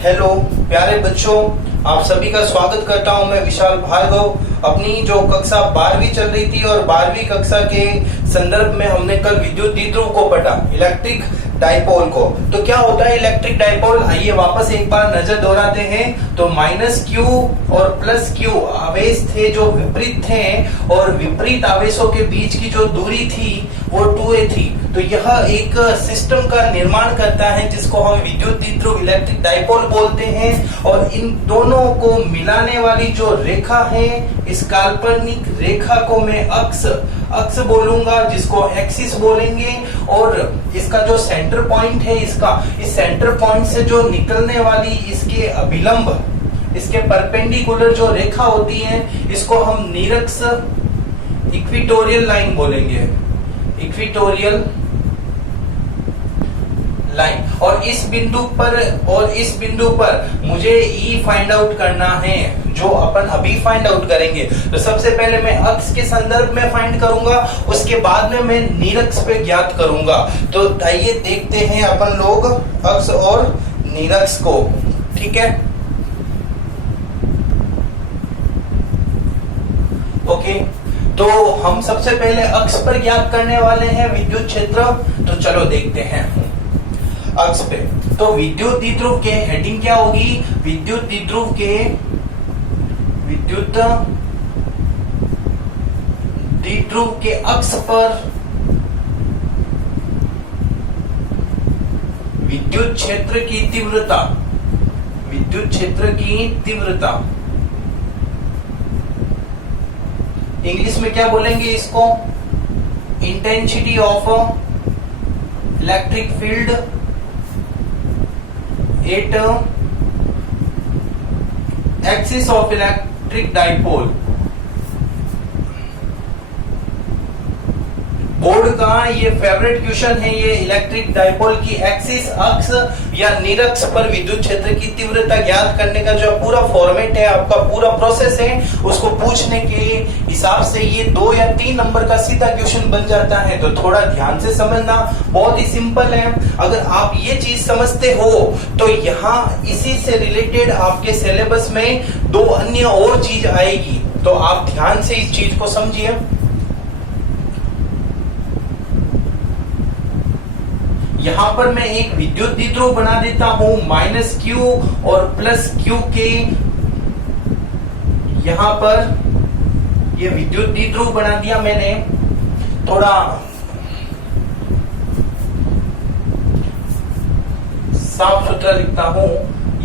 Hello प्यारे बच्चों, आप सभी का स्वागत करता हूं। मैं विशाल भार्गव। अपनी जो कक्षा 12वीं चल रही थी और 12वीं कक्षा के संदर्भ में हमने कल विद्युत द्विध्रुव को पढ़ा, इलेक्ट्रिक डाइपोल को। तो क्या होता है इलेक्ट्रिक डाइपोल, आइए वापस एक बार नजर दौड़ाते हैं। तो माइनस क्यू और प्लस क्यू आवेश थे जो विपरीत थे, और विपरीत आवेशों के बीच की जो दूरी थी वो 2a थी। तो यह एक सिस्टम का निर्माण करता है जिसको हम विद्युत द्विध्रुव इलेक्ट्रिक डाइपोल बोलते हैं। और इन दोनों को मिलाने वाली जो रेखा है, इस काल्पनिक रेखा को मैं अक्ष बोलूंगा, जिसको एक्सिस बोलेंगे। और इसका जो सेंटर पॉइंट है, इस सेंटर पॉइंट से जो निकलने वाली इसके अभिलंब, इसके परपेंडिकुलर जो रेखा होती है, इसको हम निरक्ष इक्वेटोरियल लाइन बोलेंगे, इक्वेटोरियल लाइन। और इस बिंदु पर मुझे E फाइंड आउट करना है, जो अपन अभी फाइंड आउट करेंगे। तो सबसे पहले मैं अक्ष के संदर्भ में फाइंड करूंगा, उसके बाद में मैं निरक्ष पे ज्ञात करूंगा। तो आइए देखते हैं अपन लोग अक्ष और निरक्ष को, ठीक है। ओके, तो हम सबसे पहले अक्ष पर ज्ञात करने वाले हैं विद्युत क्षेत्र। तो चलो देखते हैं अक्ष पे। तो विद्युत द्विध्रुव के हेडिंग क्या होगी? विद्युत द्विध्रुव के अक्ष पर विद्युत क्षेत्र की तीव्रता, इंग्लिश में क्या बोलेंगे इसको? Intensity of electric field eight axis of electric dipole. Board का ये फेवरेट क्वेश्चन है, ये इलेक्ट्रिक डाइपोल की एक्सिस, अक्ष या निरक्ष पर विद्युत क्षेत्र की तीव्रता ज्ञात करने का जो पूरा फॉर्मेट है, आपका पूरा प्रोसेस है, उसको पूछने के हिसाब से ये 2 या 3 नंबर का सीधा क्वेश्चन बन जाता है। तो थोड़ा ध्यान से समझना, बहुत ही सिंपल है। अगर आप ये चीज समझते हो तो यहाँ इसी से रिलेटेड आपके सिलेबस में 2 अन्य और चीज आएगी। तो आप ध्यान से इस चीज को समझिए। यहां पर मैं एक विद्युत द्विध्रुव बना देता हूं, माइनस क्यू और प्लस क्यू के। यहां पर ये विद्युत द्विध्रुव बना दिया मैंने। थोड़ा साफ सुथरा लिखता हूं।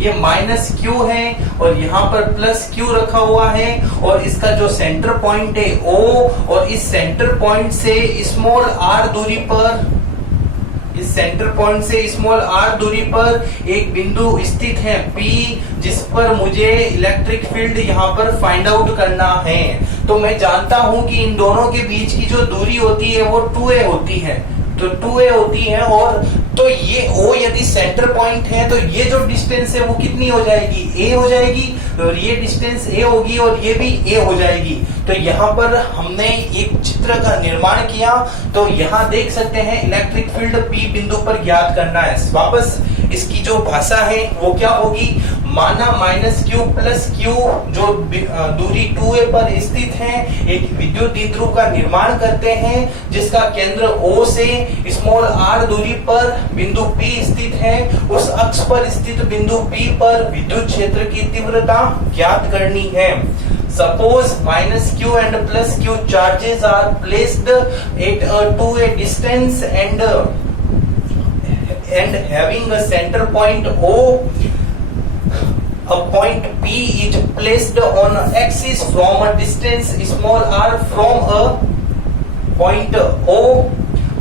ये माइनस क्यू है और यहाँ पर प्लस क्यू रखा हुआ है, और इसका जो सेंटर पॉइंट है O, और इस सेंटर पॉइंट से स्मॉल r दूरी पर, इस सेंटर पॉइंट से स्मॉल r दूरी पर एक बिंदु स्थित है P, जिस पर मुझे इलेक्ट्रिक फील्ड यहाँ पर फाइंड आउट करना है। तो मैं जानता हूं कि इन दोनों के बीच की जो दूरी होती है वो 2a होती है। तो 2a होती है, और तो ये O यदि सेंटर पॉइंट है तो ये जो डिस्टेंस है वो कितनी हो जाएगी? a हो जाएगी। और ये डिस्टेंस a होगी और ये भी a हो जाएगी। तो यहाँ पर हमने एक चित्र का निर्माण किया। तो यहाँ देख सकते हैं इलेक्ट्रिक फील्ड P बिंदु पर ज्ञात करना है। वापस इसकी जो भाषा है वो क्या होगी? माना माइनस क्यू प्लस क्यू जो दूरी 2a पर स्थित है, एक विद्युत द्विध्रुव का निर्माण करते हैं जिसका केंद्र O से स्मॉल r दूरी पर बिंदु P स्थित है। उस अक्ष पर स्थित बिंदु P पर विद्युत क्षेत्र की तीव्रता ज्ञात करनी है। Suppose minus q and plus q charges are placed at a 2a distance and having a center point O. A point P is placed on axis from a distance small r from a point O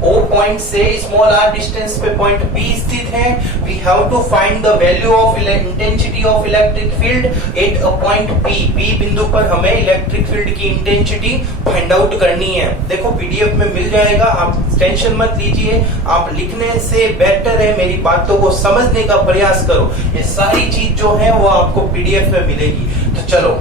point से small r distance पे point P स्थित है। We have to find the value of intensity of electric field at a point P बिंदु पर हमें electric field की intensity find out करनी है। देखो पीडीएफ में मिल जाएगा, आप टेंशन मत लीजिए। आप लिखने से बेहतर है मेरी बातों को समझने का प्रयास करो। ये सारी चीज जो है वो आपको पीडीएफ में मिलेगी। तो चलो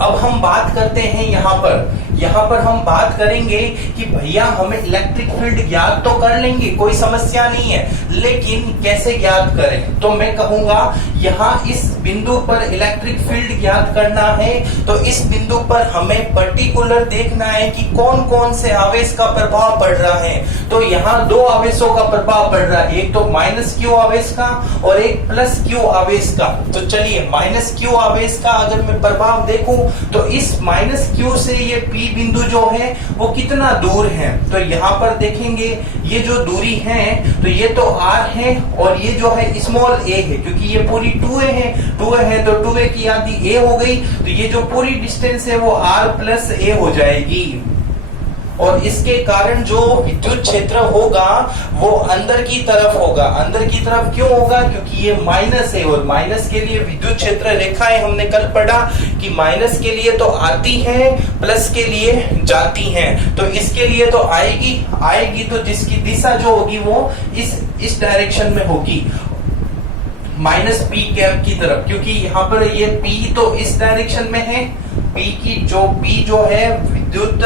अब हम बात करते हैं यहाँ पर यहाँ पर हम बात करेंगे कि भैया हमें इलेक्ट्रिक फील्ड ज्ञात तो कर लेंगे, कोई समस्या नहीं है, लेकिन कैसे ज्ञात करें? तो मैं कहूंगा यहाँ इस बिंदु पर इलेक्ट्रिक फील्ड ज्ञात करना है, तो इस बिंदु पर हमें पर्टिकुलर देखना है कि कौन कौन से आवेश का प्रभाव पड़ रहा है। तो यहाँ दो आवेशों का प्रभाव पड़ रहा है, एक तो माइनस क्यू आवेश का और एक प्लस क्यू आवेश का। तो चलिए माइनस क्यू आवेश का अगर मैं प्रभाव देखूं तो इस माइनस क्यू से ये पी बिंदु जो है वो कितना दूर है, तो यहाँ पर देखेंगे ये जो दूरी है तो ये तो आर है और ये जो है स्मॉल ए है, क्योंकि ये पूरी 2a है तो 2a की आधी a हो गई, तो ये जो पूरी डिस्टेंस है वो r प्लस a हो जाएगी। और इसके कारण जो विद्युत क्षेत्र होगा वो अंदर की तरफ होगा। अंदर की तरफ क्यों होगा? क्योंकि ये माइनस है और माइनस के लिए विद्युत क्षेत्र रेखाएं हमने कल पढ़ा कि माइनस के लिए तो आती है, प्लस के लिए जाती हैं। तो इसके लिए तो आएगी तो जिसकी दिशा जो होगी वो इस डायरेक्शन में होगी, माइनस पी कैप की तरफ, क्योंकि यहाँ पर ये पी तो इस डायरेक्शन में है, पी जो है विद्युत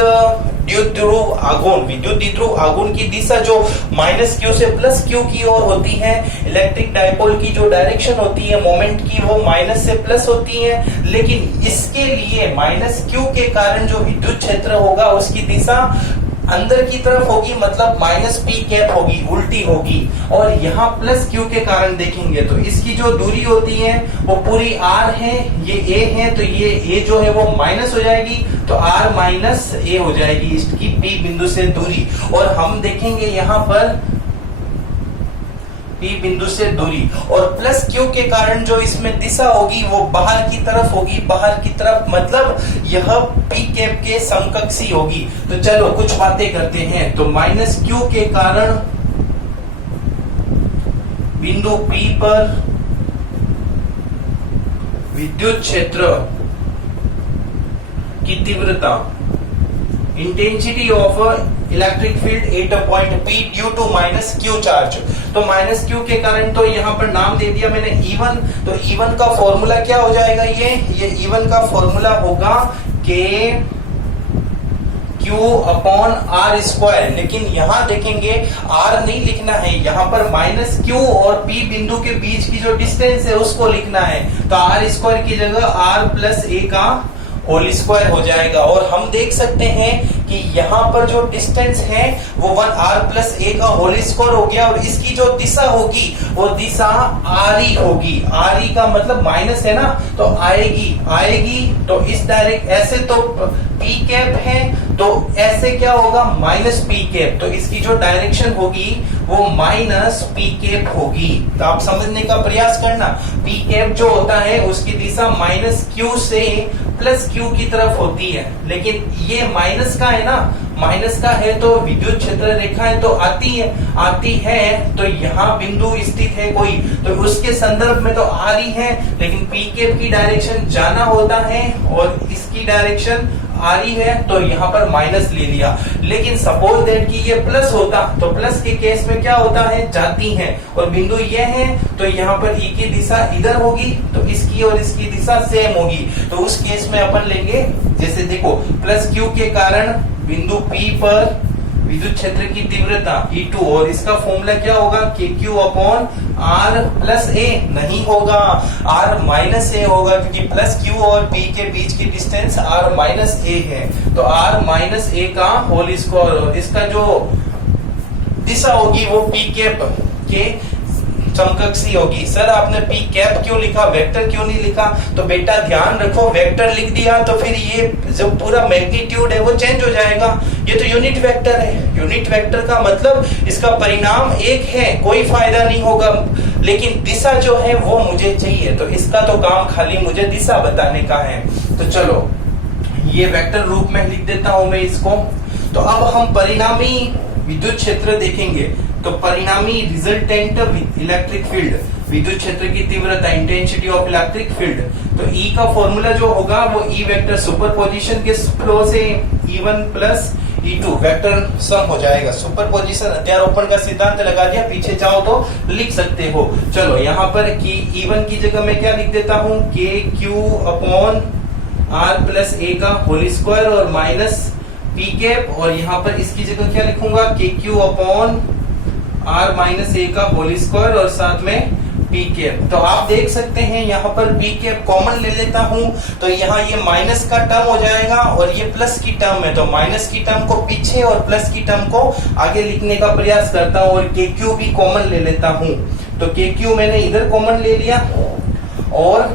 द्विध्रुव आघूर्ण की दिशा जो माइनस क्यू से प्लस क्यू की ओर होती है। इलेक्ट्रिक डायपोल की जो डायरेक्शन होती है मोमेंट की वो माइनस से प्लस होती है, लेकिन इसके लिए माइनस क्यू के कारण जो विद्युत क्षेत्र होगा उसकी दिशा अंदर की तरफ होगी, मतलब माइनस पी कैप होगी, उल्टी होगी। और यहाँ प्लस क्यू के कारण देखेंगे तो इसकी जो दूरी होती है वो पूरी आर है, ये ए है, तो ये ए जो है वो माइनस हो जाएगी, तो आर माइनस ए हो जाएगी इसकी पी बिंदु से दूरी। और हम देखेंगे यहाँ पर पी बिंदु से दूरी, और प्लस क्यू के कारण जो इसमें दिशा होगी वो बाहर की तरफ होगी, बाहर की तरफ मतलब यह पी कैप के समकक्षी होगी। तो चलो कुछ बातें करते हैं। तो माइनस क्यू के कारण बिंदु पी पर विद्युत क्षेत्र की तीव्रता, intensity of electric field at a point P due to minus Q charge. तो माइनस क्यू के कारण तो यहाँ पर नाम दे दिया मैंने E1। तो E1 का फॉर्मूला क्या हो जाएगा? ये E1 का फॉर्मूला होगा K Q upon R square. लेकिन यहाँ देखेंगे R नहीं लिखना है, यहाँ पर माइनस Q और P बिंदु के बीच की जो डिस्टेंस है उसको लिखना है। तो R स्क्वायर की जगह R प्लस A का होल स्क्वायर हो जाएगा। और हम देख सकते हैं कि यहाँ पर जो डिस्टेंस है वो 1r प्लस a का होल स्क्वायर हो गया, और इसकी जो दिशा होगी वो दिशा आरी होगी। आरी का मतलब माइनस है ना, तो आएगी तो इस डायरेक्ट, ऐसे तो पी कैप है तो ऐसे क्या होगा? माइनस पी कैप, तो इसकी जो डायरेक्शन होगी वो माइनस पी कैप होगी। तो आप समझने का प्रयास करना, पी कैप जो होता है उसकी दिशा माइनस क्यू से प्लस क्यू की तरफ होती है, लेकिन ये माइनस का है ना, माइनस का है तो विद्युत क्षेत्र रेखाएं तो आती है तो यहाँ बिंदु स्थित है कोई, तो उसके संदर्भ में तो आ रही है, लेकिन पी कैप की डायरेक्शन जाना होता है और इसकी डायरेक्शन आ रही है, तो यहाँ पर माइनस ले लिया। लेकिन सपोज दैट कि ये प्लस होता तो प्लस के केस में क्या होता है? जाती है, और बिंदु ये है तो यहाँ पर ई की दिशा इधर होगी तो इसकी और इसकी दिशा सेम होगी। तो उस केस में अपन लेंगे, जैसे देखो प्लस क्यू के कारण बिंदु P पर विद्युत क्षेत्र की तीव्रता E2, और इसका फॉर्मूला क्या होगा? KQ upon R plus A नहीं होगा, R माइनस A होगा, क्योंकि प्लस Q और P के बीच की डिस्टेंस R माइनस A है, तो R माइनस A का होल स्क्वायर। इसका जो दिशा होगी वो P कैप के समकक्षी होगी। सर आपने पी कैप क्यों लिखा, वेक्टर क्यों नहीं लिखा? तो बेटा ध्यान रखो, वेक्टर लिख दिया तो फिर ये जो पूरा मैग्नीट्यूड है वो चेंज हो जाएगा। ये तो यूनिट वेक्टर है, यूनिट वेक्टर का मतलब इसका परिणाम एक है, कोई फायदा नहीं होगा, लेकिन दिशा जो है वो मुझे चाहिए, तो इसका तो काम खाली मुझे दिशा बताने का है। तो चलो ये वेक्टर रूप में लिख देता हूं मैं इसको। तो अब हम परिणामी विद्युत क्षेत्र देखेंगे। तो परिणामी रिजल्टेंट इलेक्ट्रिक फील्ड, विद्युत क्षेत्र की तीव्रता, इंटेंसिटी ऑफ इलेक्ट्रिक फील्ड। तो E का फॉर्मूला जो होगा वो E वेक्टर सुपरपोजिशन के फ्लो से E1 plus E2 vector sum हो जाएगा। सुपरपोजिशन अध्यारोपण का सिद्धांत लगा दिया, पीछे जाओ तो लिख सकते हो। चलो यहाँ पर कि E1 की जगह मैं क्या लिख देता हूँ? KQ upon R plus A का होल स्क्वायर और माइनस पी कैप और यहाँ पर इसकी जगह क्या लिखूंगा के क्यू अपॉन आर माइनस ए का होल स्क्वायर और साथ में पी कैप। तो आप देख सकते हैं यहाँ पर पी कैप कॉमन ले लेता हूं तो यहाँ ये माइनस का टर्म हो जाएगा और ये प्लस की टर्म है, तो माइनस की टर्म को पीछे और प्लस की टर्म को आगे लिखने का प्रयास करता हूँ और के क्यू भी कॉमन ले लेता हूँ। तो के क्यू मैंने इधर कॉमन ले लिया और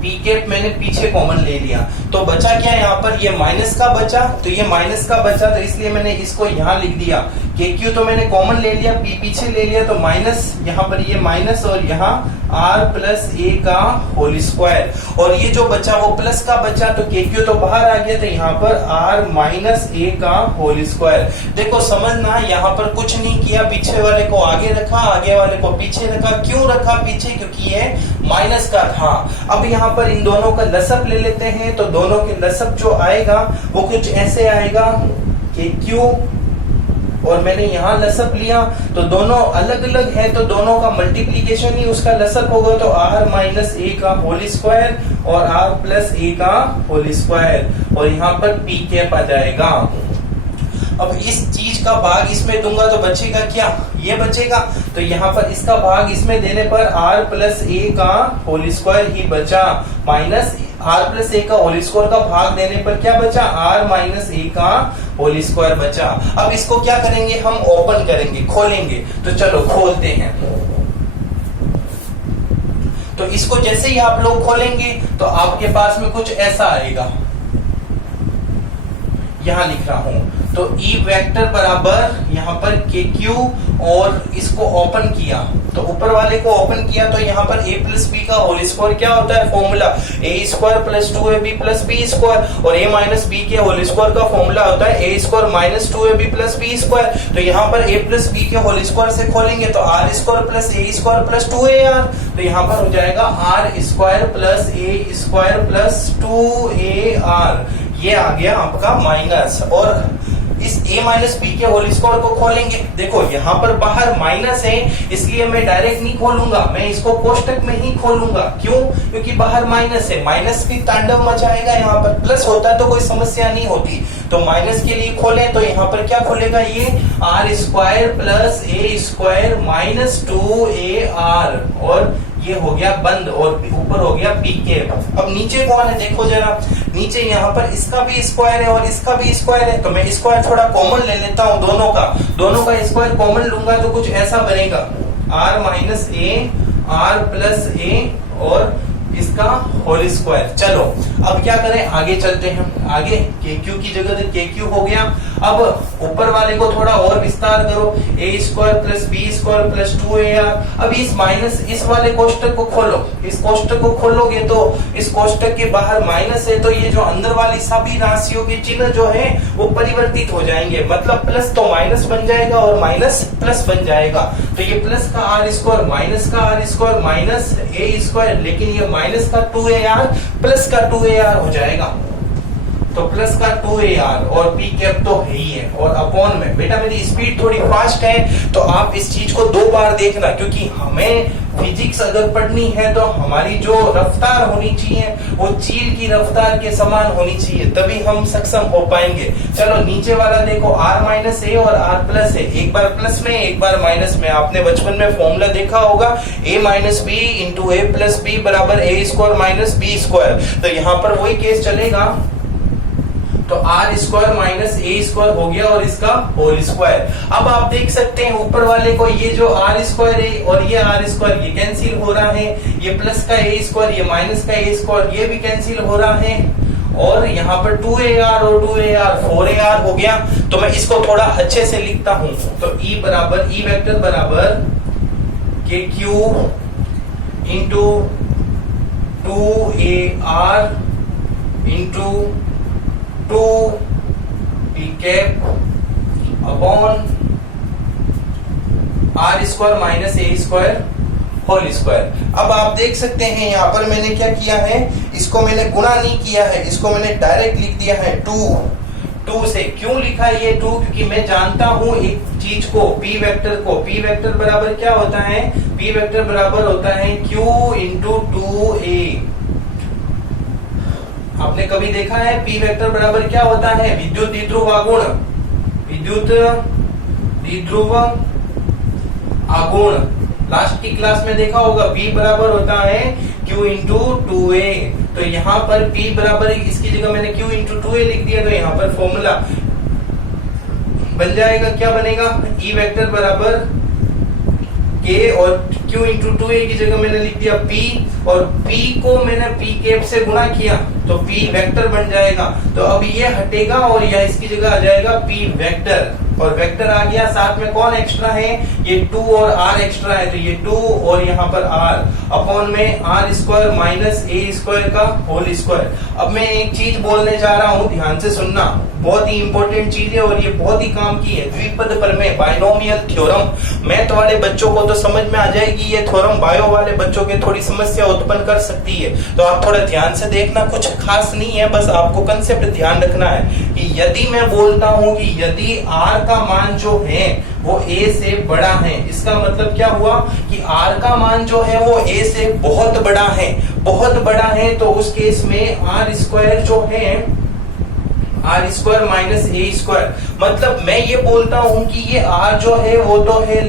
पी कैप मैंने पीछे कॉमन ले लिया, तो बचा क्या यहाँ पर, ये माइनस का बचा, तो ये माइनस का बचा तो इसलिए मैंने इसको यहाँ लिख दिया। के क्यू तो मैंने कॉमन ले लिया, पी पीछे ले लिया, तो माइनस यहाँ पर ये माइनस और यहाँ आर प्लस ए का होल स्क्वायर और ये जो बचा वो प्लस का बचा, तो के क्यू तो बाहर आ गया, तो यहाँ पर आर माइनस ए का होल स्क्वायर। देखो समझना, यहाँ पर कुछ नहीं किया, पीछे वाले को आगे रखा, आगे वाले को पीछे रखा। क्यों रखा पीछे, क्योंकि ये माइनस का था। अब यहाँ पर इन दोनों का लसअप ले लेते हैं, तो दोनों के लसअप जो आएगा वो कुछ ऐसे आएगा के क्यू और मैंने यहाँ लसअप लिया, तो दोनों अलग अलग है तो दोनों का मल्टीप्लीकेशन ही उसका लसअप होगा, तो आर माइनस ए का होल स्क्वायर और आर प्लस ए का होल स्क्वायर और यहाँ पर पी कैप आ जाएगा। अब इस चीज का भाग इसमें दूंगा तो बचेगा क्या, ये बचेगा, तो यहाँ पर इसका भाग इसमें देने पर आर प्लस ए का होल स्क्वायर ही बचा, माइनस आर प्लस ए का होल स्क्वायर का भाग देने पर क्या बचा, आर माइनस ए का होल स्क्वायर बचा। अब इसको क्या करेंगे, हम ओपन करेंगे, खोलेंगे, तो चलो खोलते हैं। तो इसको जैसे ही आप लोग खोलेंगे तो आपके पास में कुछ ऐसा आएगा, यहां लिख रहा हूं, तो ई वेक्टर बराबर यहाँ पर के क्यू और इसको ओपन किया, तो ऊपर वाले को ओपन किया, तो यहाँ पर ए प्लस बी का होल स्क्वायर क्या होता है, formula A square plus 2ab plus B square और ए माइनस बी के होल स्क्वायर का फॉर्मूला होता है A square minus 2ab plus B square. तो यहाँ पर ए प्लस बी के होल स्क्वायर से खोलेंगे तो R square plus A square plus 2ar, तो यहाँ पर हो जाएगा R square plus A square plus 2ar, ये आ गया आपका माइनस। और इस a माइनस बी के होल स्क्वायर को खोलेंगे, देखो यहाँ पर बाहर माइनस है इसलिए मैं डायरेक्ट नहीं खोलूंगा, मैं इसको कोष्टक में ही खोलूंगा। क्यों, क्योंकि बाहर माइनस है, माइनस भी तांडव मचाएगा, यहाँ पर प्लस होता है तो कोई समस्या नहीं होती, तो माइनस के लिए खोलें तो यहाँ पर क्या खुलेगा, ये R square plus A square minus 2ar और ये हो गया बंद और ऊपर हो गया पी कैप। अब नीचे कौन है देखो जरा, नीचे यहाँ पर इसका भी स्क्वायर है और इसका भी स्क्वायर है, तो मैं स्क्वायर थोड़ा कॉमन ले लेता हूँ, दोनों का स्क्वायर कॉमन लूंगा तो कुछ ऐसा बनेगा, R minus A R plus A और इसका होल स्क्वायर। चलो अब क्या करें, आगे चलते हैं, आगे के क्यू की जगह के क्यू हो गया। अब ऊपर वाले को थोड़ा और विस्तार करो, A square plus B square plus 2ar। अब इस माइनस इस वाले कोष्टक को खोलो, इस कोष्टक को खोलोगे तो इस कोष्टक के बाहर माइनस है, तो ये जो अंदर वाली सभी राशियों के चिन्ह जो है वो परिवर्तित हो जाएंगे, मतलब प्लस तो माइनस बन जाएगा और माइनस प्लस बन जाएगा, तो ये प्लस का आर स्क्वायर माइनस का R square minus A square, लेकिन ये माइनस का 2ar प्लस का 2ar हो जाएगा, तो प्लस का 2ar और पी कैप तो है ही है और अपॉन में। बेटा मेरी स्पीड थोड़ी फास्ट है तो आप इस चीज को 2 बार देखना, क्योंकि हमें फिजिक्स अगर पढ़नी है तो हमारी जो रफ्तार होनी चाहिए वो चील की रफ्तार के समान होनी चाहिए, तभी हम सक्षम हो पाएंगे। चलो नीचे वाला देखो, आर माइनस ए और आर प्लस है, एक बार प्लस में एक बार माइनस में। आपने बचपन में फॉर्मूला देखा होगा, A minus B into A plus B बराबर A square minus B square, तो यहाँ पर वही केस चलेगा, तो R square minus A square हो गया और इसका होल स्क्वायर। अब आप देख सकते हैं ऊपर वाले को, ये जो आर स्क्वायर है और ये आर स्क्वायर ये कैंसिल हो रहा है, ये प्लस का ए स्क्वायर ये माइनस का ए स्क्वायर ये भी कैंसिल हो रहा है, और यहाँ पर 2ar और 2ar 4ar हो गया। तो मैं इसको थोड़ा अच्छे से लिखता हूं, तो ई बराबर ई वेक्टर बराबर K Q into 2ar into 2 P cap upon R square minus A square whole square. अब आप देख सकते हैं यहाँ पर मैंने क्या किया है, इसको मैंने गुणा नहीं किया है, इसको मैंने डायरेक्ट लिख दिया है 2 से। क्यों लिखा ये 2, क्योंकि मैं जानता हूं एक चीज को, पी वेक्टर को, पी वेक्टर बराबर क्या होता है, पी वेक्टर बराबर होता है q इंटू 2a। आपने कभी देखा है पी वेक्टर बराबर क्या होता है? विद्युत द्विध्रुव आघूर्ण, विद्युत द्विध्रुव आघूर्ण। लास्ट की क्लास में देखा होगा P बराबर होता है Q इंटू 2A। तो यहाँ पर P बराबर, इसकी जगह मैंने Q इंटू 2A लिख दिया, तो यहाँ पर फॉर्मूला बन जाएगा, क्या बनेगा? E वेक्टर बराबर K और Q इंटू 2A की जगह मैंने लिख दिया P, और P को मैंने P कैप से गुणा किया तो P वेक्टर बन जाएगा। तो अब ये हटेगा और यह इसकी जगह आ जाएगा P वेक्टर, और वेक्टर आ गया, साथ में कौन एक्स्ट्रा है? ये 2 और R एक्स्ट्रा है, तो ये 2 और यहाँ पर R अपॉन में R square minus A square का होल स्क्वायर। अब मैं एक चीज बोलने जा रहा हूँ, ध्यान से सुनना, बहुत ही इंपॉर्टेंट चीज है और ये बहुत ही काम की है। द्विपद प्रमेय, बाइनोमियल थ्योरम। मैथ वाले बच्चों को तो समझ में आ जाएगी ये थ्योरम, बायो वाले बच्चों के थोड़ी समस्या उत्पन्न कर सकती है, तो आप थोड़ा ध्यान से देखना। कुछ खास नहीं है, बस आपको कंसेप्ट ध्यान रखना है कि यदि मैं बोलता हूं कि यदि R का मान जो है वो A से बड़ा है, इसका मतलब क्या हुआ कि R का मान जो है वो A से बहुत बड़ा है, बहुत बड़ा है, तो उस केस में R स्क्वायर जो है R square minus A square, मतलब मैं ये बोलता हूं कि ये R जो है वो तो है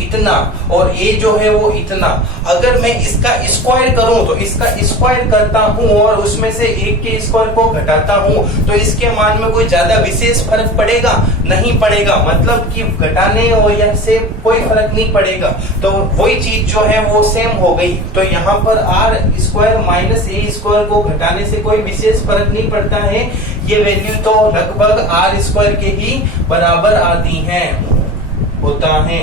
इतना और A जो है वो इतना। अगर मैं इसका स्क्वायर करूं तो इसका स्क्वायर करता हूं और उसमें से एक के स्क्वायर को घटाता हूं, तो इसके मान में कोई ज्यादा विशेष फर्क पड़ेगा? नहीं पड़ेगा, मतलब कि घटाने और या से कोई फर्क नहीं पड़ेगा। तो वही चीज जो है वो सेम हो गई। तो यहाँ पर R square minus A square को घटाने से कोई विशेष फर्क नहीं पड़ता है, ये वैल्यू तो लगभग R स्क्वायर के ही बराबर आती है, होता है।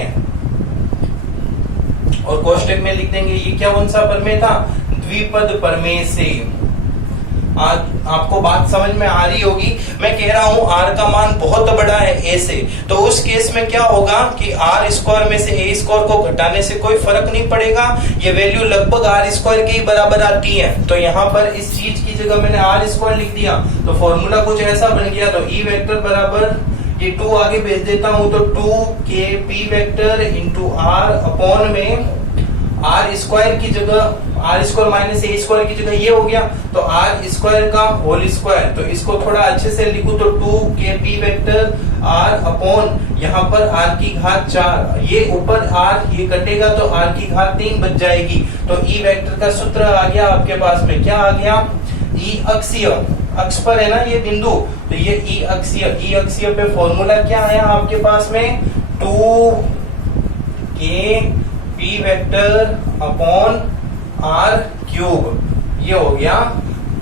और कोष्टक में लिख देंगे ये क्या, कौन सा प्रमेय था? द्विपद प्रमेय से। आज आपको बात समझ में आ रही होगी। मैं कह रहा हूं R का मान बहुत बड़ा है A से, तो उस केस में क्या होगा कि R स्क्वायर में से A स्क्वायर को घटाने से कोई फर्क नहीं पड़ेगा, ये वैल्यू लगभग R स्क्वायर के ही बराबर आती है। तो यहाँ पर इस चीज की जगह मैंने R स्क्वायर लिख दिया, तो फॉर्मूला कुछ ऐसा बन गया। तो E वेक्टर बराबर, ये 2 आगे भेज देता हूं, तो 2K P vector into R upon में R स्क्वायर की जगह R square minus A square की जगह ये हो गया, तो R स्क्वायर का होल स्क्वायर। तो इसको थोड़ा अच्छे से लिखूं तो 2K P vector R upon यहाँ पर R की घात 4, ये ऊपर R ये कटेगा तो R की घात 3 बच जाएगी। तो E वेक्टर का सूत्र आ गया आपके पास में, क्या आ गया? E अक्षीय, अक्ष पर है ना ये बिंदु, तो ये E अक्षीय पे फॉर्मूला क्या आया आपके पास में? 2K P vector upon R cube, ये हो गया।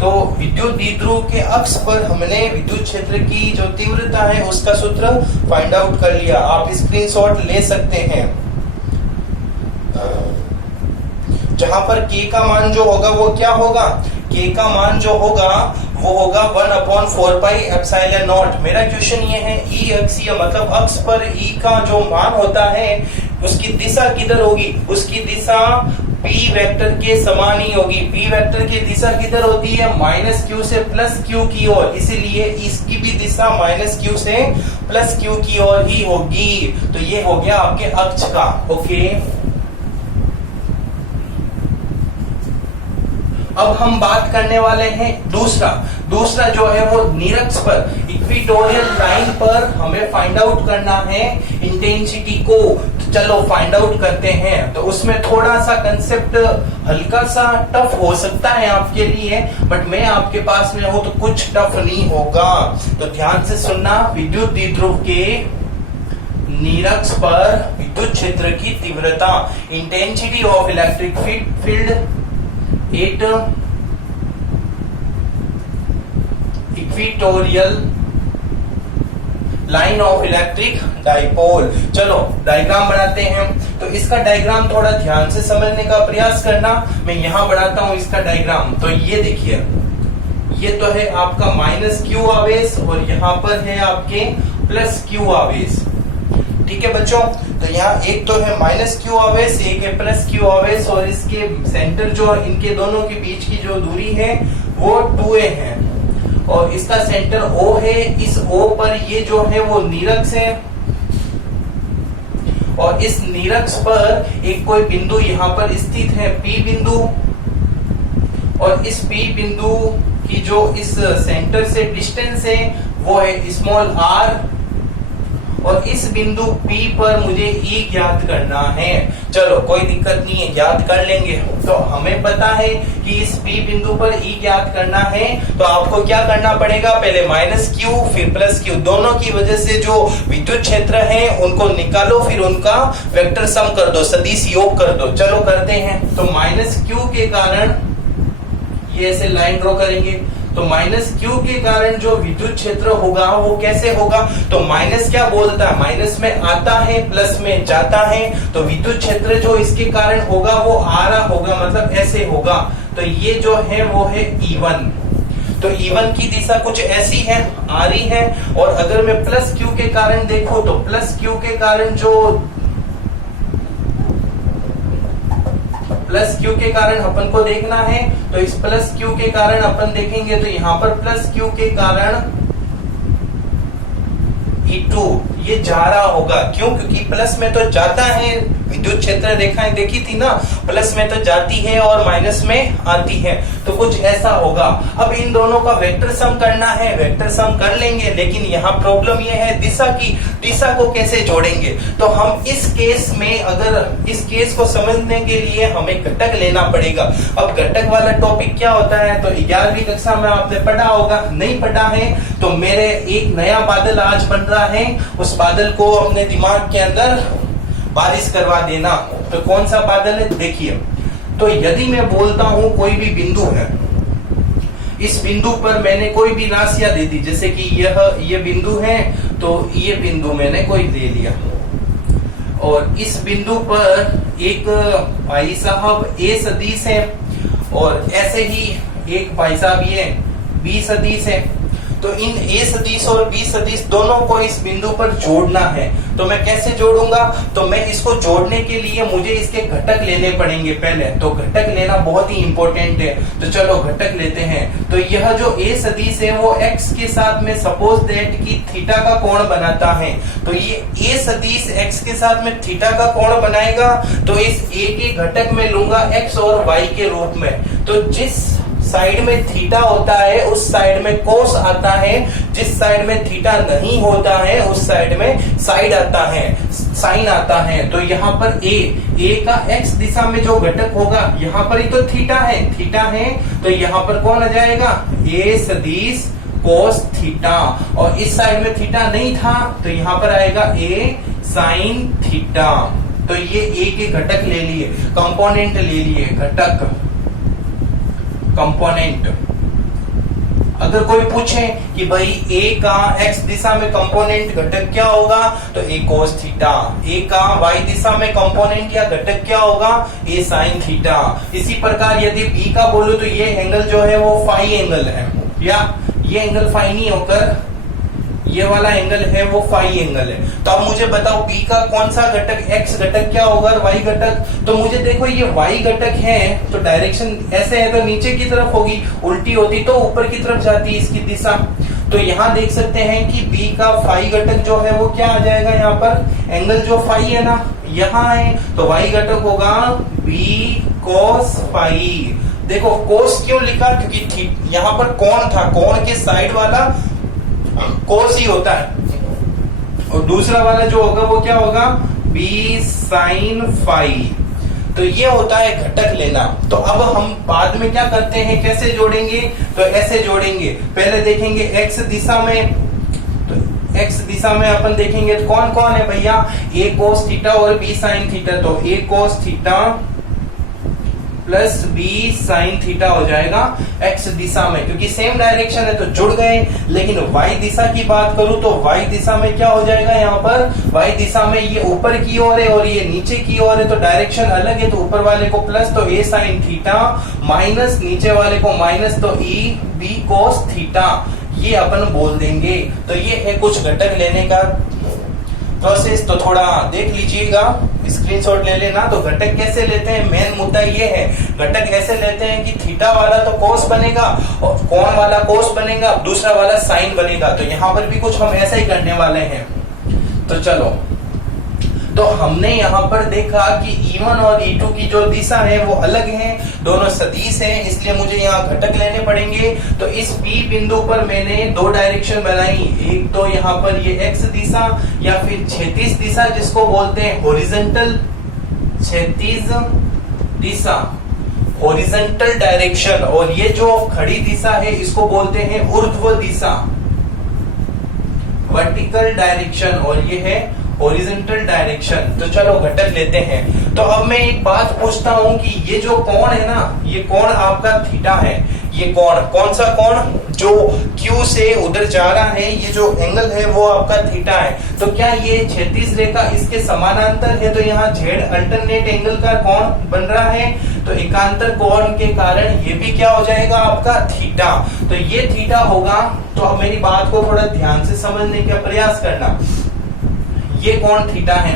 तो विद्युत द्विध्रुव के अक्ष पर हमने विद्युत क्षेत्र की जो तीव्रता है उसका सूत्र फाइंड आउट कर लिया। आप स्क्रीनशॉट ले सकते हैं। जहां पर K का मान जो होगा वो क्या होगा? K का मान जो होगा वो होगा 1/4 पाई एप्सिलॉन नॉट। मेरा क्वेश्चन ये है, E अक्षीय मतलब अक्ष पर E का जो मान होता है उसकी दिशा किधर होगी? उसकी दिशा P वेक्टर के समान ही होगी। P वेक्टर की दिशा किधर होती है? माइनस Q से प्लस Q की ओर, इसीलिए इसकी भी दिशा माइनस Q से प्लस Q की ओर ही होगी। तो ये हो गया आपके अक्ष का। ओके, अब हम बात करने वाले हैं दूसरा जो है वो निरक्ष पर, इक्वेटोरियल लाइन पर हमें फाइंड आउट करना है इंटेंसिटी को। तो चलो फाइंड आउट करते हैं। तो उसमें थोड़ा सा कंसेप्ट हल्का सा टफ हो सकता है आपके लिए, बट मैं आपके पास में हूं तो कुछ टफ नहीं होगा। तो ध्यान से सुनना। विद्युत द्विध्रुव के निरक्ष पर विद्युत क्षेत्र की तीव्रता, intensity of electric field at equatorial line of electric dipole. चलो डायग्राम बनाते हैं। तो इसका डायग्राम थोड़ा ध्यान से समझने का प्रयास करना। मैं यहां बनाता हूं इसका डायग्राम। तो ये देखिए, ये तो है आपका माइनस Q आवेश और यहाँ पर है आपके प्लस Q आवेश। ठीक है बच्चों, तो यहाँ एक तो है माइनस Q आवेश, एक है प्लस Q आवेश, और इसके सेंटर जो इनके दोनों के बीच की जो दूरी है वो 2a है, और इसका सेंटर O है। इस O पर ये जो है वो निरक्ष है, और इस निरक्ष पर एक कोई बिंदु यहाँ पर स्थित है P बिंदु, और इस P बिंदु की जो इस सेंटर से डिस्टेंस है वो है स्मॉल r, और इस बिंदु P पर मुझे E ज्ञात करना है। चलो कोई दिक्कत नहीं है, ज्ञात कर लेंगे। तो हमें पता है कि इस P बिंदु पर E ज्ञात करना है, तो आपको क्या करना पड़ेगा, पहले -q फिर +q, दोनों की वजह से जो विद्युत क्षेत्र है उनको निकालो, फिर उनका वेक्टर सम कर दो, सदिश योग कर दो। चलो करते हैं। तो -q के कारण ये ऐसे लाइन ड्रॉ करेंगे, तो -q के कारण जो विद्युत क्षेत्र होगा वो कैसे होगा, तो माइनस क्या बोलता है, माइनस में आता है प्लस में जाता है, तो विद्युत क्षेत्र जो इसके कारण होगा वो आ रहा होगा, मतलब ऐसे होगा। तो ये जो है वो है E1। तो E1 की दिशा कुछ ऐसी है, आ रही है। और अगर मैं +q के कारण देखूं तो +q के कारण +q के कारण अपन को देखना है, तो इस +q के कारण अपन देखेंगे तो यहाँ पर +q के कारण E2 ये जा रहा होगा। क्यों? क्योंकि प्लस में तो जाता है, विद्युत क्षेत्र रेखाएं देखी थी ना, प्लस में तो जाती है और माइनस में आती है, तो कुछ ऐसा होगा। अब इन दोनों का वेक्टर सम करना है, वेक्टर सम कर लेंगे, लेकिन यहाँ प्रॉब्लम ये है दिशा की, दिशा को कैसे जोड़ेंगे। तो हम इस केस में, अगर इस केस को समझने के लिए हमें घटक लेना पड़ेगा। अब घटक वाला टॉपिक क्या होता है, तो 11वीं कक्षा में आपने पढ़ा होगा, नहीं पढ़ा है तो मेरे एक नया बादल आज बन रहा है, उस बादल को अपने दिमाग के अंदर बारिश करवा देना। तो कौन सा बादल है, देखिए। तो यदि मैं बोलता हूं कोई भी बिंदु है, इस बिंदु पर मैंने कोई भी राशियां दे दी, जैसे कि ये बिंदु है, तो ये बिंदु मैंने कोई दे लिया, और इस बिंदु पर एक भाई साहब A सदिश है, और ऐसे ही एक भाई साहब ये B सदिश है। तो इन A सदिश और B सदिश दोनों को इस बिंदु पर जोड़ना है। तो मैं कैसे जोड़ूंगा, तो मैं इसको जोड़ने के लिए मुझे इसके घटक लेने पड़ेंगे पहले, तो घटक लेना बहुत ही इंपॉर्टेंट है। तो चलो घटक लेते हैं। तो यह जो A सदिश है वो x के साथ में सपोज दैट कि थीटा का कोण बनाता है, तो ये A सदिश x के साथ में थीटा का कोण बनाएगा। तो इस A के घटक में लूंगा x और y के रूप में। तो जिस साइड में थीटा होता है उस साइड में कोस आता है, जिस साइड में थीटा नहीं होता है उस साइड में साइड आता है, साइन आता है। तो यहाँ पर a का x दिशा में जो घटक होगा, यहाँ पर ही तो थीटा है, तो यहाँ पर कौन आ जाएगा, a सदिश कोस थीटा, और इस साइड में थीटा नहीं था तो यहाँ पर आएगा a साइन थीटा। तो ये a के घटक ले लिए, कंपोनेंट ले लिए, घटक कंपोनेंट। अगर कोई पूछे कि भाई A का x दिशा में कंपोनेंट घटक क्या होगा, तो A cos थीटा। A का y दिशा में कंपोनेंट या घटक क्या होगा, A sin थीटा। इसी प्रकार यदि B का बोलो तो ये एंगल जो है वो फाई एंगल है, या ये एंगल फाई नहीं होकर ये वाला एंगल है वो फाई एंगल है। तो अब मुझे बताओ B का कौन सा घटक, x घटक क्या होगा, y घटक। तो मुझे देखो ये y घटक है, तो डायरेक्शन ऐसे है तो नीचे की तरफ होगी, उल्टी होती तो ऊपर की तरफ जाती है इसकी दिशा। तो यहाँ देख सकते हैं कि B का फाई घटक जो है वो क्या आ जाएगा, यहाँ पर एंगल जो फाई है ना यहाँ है, तो y घटक होगा B cos फाई। देखो कोस क्यों लिखा, क्योंकि यहाँ पर कोण था, कोण के साइड वाला कोस ही होता है, और दूसरा वाला जो होगा वो क्या होगा, B sin फाई। तो ये होता है घटक लेना। तो अब हम बाद में क्या करते हैं, कैसे जोड़ेंगे, तो ऐसे जोड़ेंगे। पहले देखेंगे x दिशा में, तो x दिशा में अपन देखेंगे तो कौन कौन है भैया, a cos थीटा और b sin थीटा। तो a cos theta plus b sin theta हो जाएगा x दिशा में, क्योंकि सेम डायरेक्शन है तो जुड़ गए। लेकिन y दिशा की बात करूं तो y दिशा में क्या हो जाएगा, यहाँ पर y दिशा में ये ऊपर की ओर है और ये नीचे की ओर है, तो डायरेक्शन अलग है, तो ऊपर वाले को प्लस तो a sin थीटा, माइनस नीचे वाले को माइनस तो e b cos थीटा, ये अपन बोल देंगे। तो ये है कुछ घटक लेने का प्रोसेस। तो थोड़ा देख लीजिएगा, स्क्रीनशॉट ले लेना। तो घटक कैसे लेते हैं, मेन मुद्दा ये है, घटक ऐसे लेते हैं कि थीटा वाला तो कोस बनेगा और कोण वाला कोस बनेगा, दूसरा वाला साइन बनेगा। तो यहाँ पर भी कुछ हम ऐसा ही करने वाले हैं। तो चलो तो हमने यहाँ पर देखा कि E1 और E2 की जो दिशा है वो अलग है, दोनों सदिश हैं, इसलिए मुझे यहाँ घटक लेने पड़ेंगे। तो इस P बिंदु पर मैंने दो डायरेक्शन बनाई, एक तो यहाँ पर ये एक्स दिशा या फिर क्षैतिज दिशा जिसको बोलते हैं हॉरिजॉन्टल, क्षैतिज दिशा, हॉरिजॉन्टल डायरेक्शन, और ये जो खड़ी दिशा है इसको बोलते हैं ऊर्ध्व दिशा, वर्टिकल डायरेक्शन, और ये है हॉरिजॉन्टल डायरेक्शन। तो चलो घटक लेते हैं। तो अब मैं एक बात पूछता हूं कि ये जो कोण है ना, ये कोण आपका थीटा है। ये कोण, कौन सा कोण? जो Q से उधर जा रहा है, ये जो एंगल है वो आपका थीटा है। तो क्या ये क्षैतिज रेखा इसके समानांतर है? तो यहाँ Z अल्टरनेट एंगल का कोण बन रहा है, तो एकांतर कोण के कारण ये भी क्या हो जाएगा आपका थीटा। तो ये थीटा होगा। तो अब मेरी बात को थोड़ा ध्यान से समझने का प्रयास करना। ये कोण थीटा है,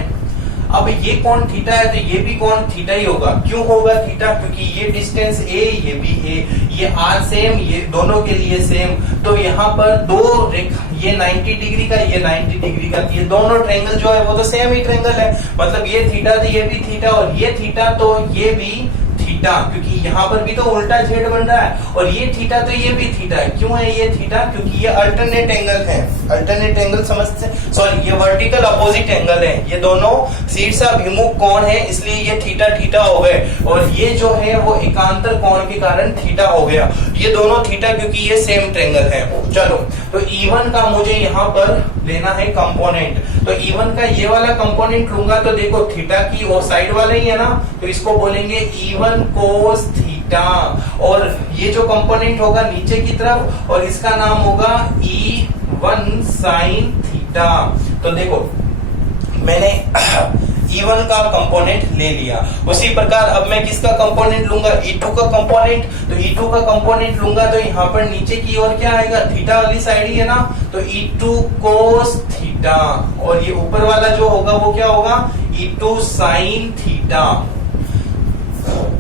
अब ये कोण थीटा है तो ये भी कोण थीटा ही होगा। क्यों होगा थीटा? क्योंकि ये डिस्टेंस a, ये भी a, ये r सेम, ये दोनों के लिए सेम। तो यहाँ पर दो रेखा, ये 90 डिग्री का, ये 90 डिग्री का, ये दोनों ट्रायंगल जो है वो तो सेम ही ट्रायंगल है। मतलब ये थीटा तो ये भी थीटा, और ये थीटा तो ये भी थीटा, क्योंकि यहाँ पर भी तो उल्टा Z बन रहा है, और ये थीटा तो ये भी थीटा है। क्यों है ये थीटा? क्योंकि ये अल्टरनेट एंगल है। अल्टरनेट एंगल समझते, सॉरी ये वर्टिकल अपोजिट एंगल है, ये दोनों शीर्षाभिमुख कोण है, इसलिए ये थीटा थीटा हो गए, और ये जो है वो एकांतर कोण के कारण थीटा हो गया। ये दोनों थीटा क्योंकि ये सेम ट्रायंगल है। चलो, तो E1 का मुझे यहाँ पर लेना है कंपोनेंट। तो E1 का ये वाला कंपोनेंट लूंगा तो देखो थीटा की वो साइड वाला ही है ना, तो इसको बोलेंगे E1 कोस थीटा, और ये जो कंपोनेंट होगा नीचे की तरफ, और इसका नाम होगा E1 साइन थीटा। तो देखो मैंने E1 का कंपोनेंट ले लिया। उसी प्रकार अब मैं किसका कंपोनेंट लूंगा? E2 का कंपोनेंट। तो E2 का कंपोनेंट लूंगा तो यहाँ पर नीचे की ओर क्या आएगा? थीटा वाली साइड ही है ना, तो E2 कोस थीटा, और ये ऊपर वाला जो होगा वो क्या होगा? E2 sine theta.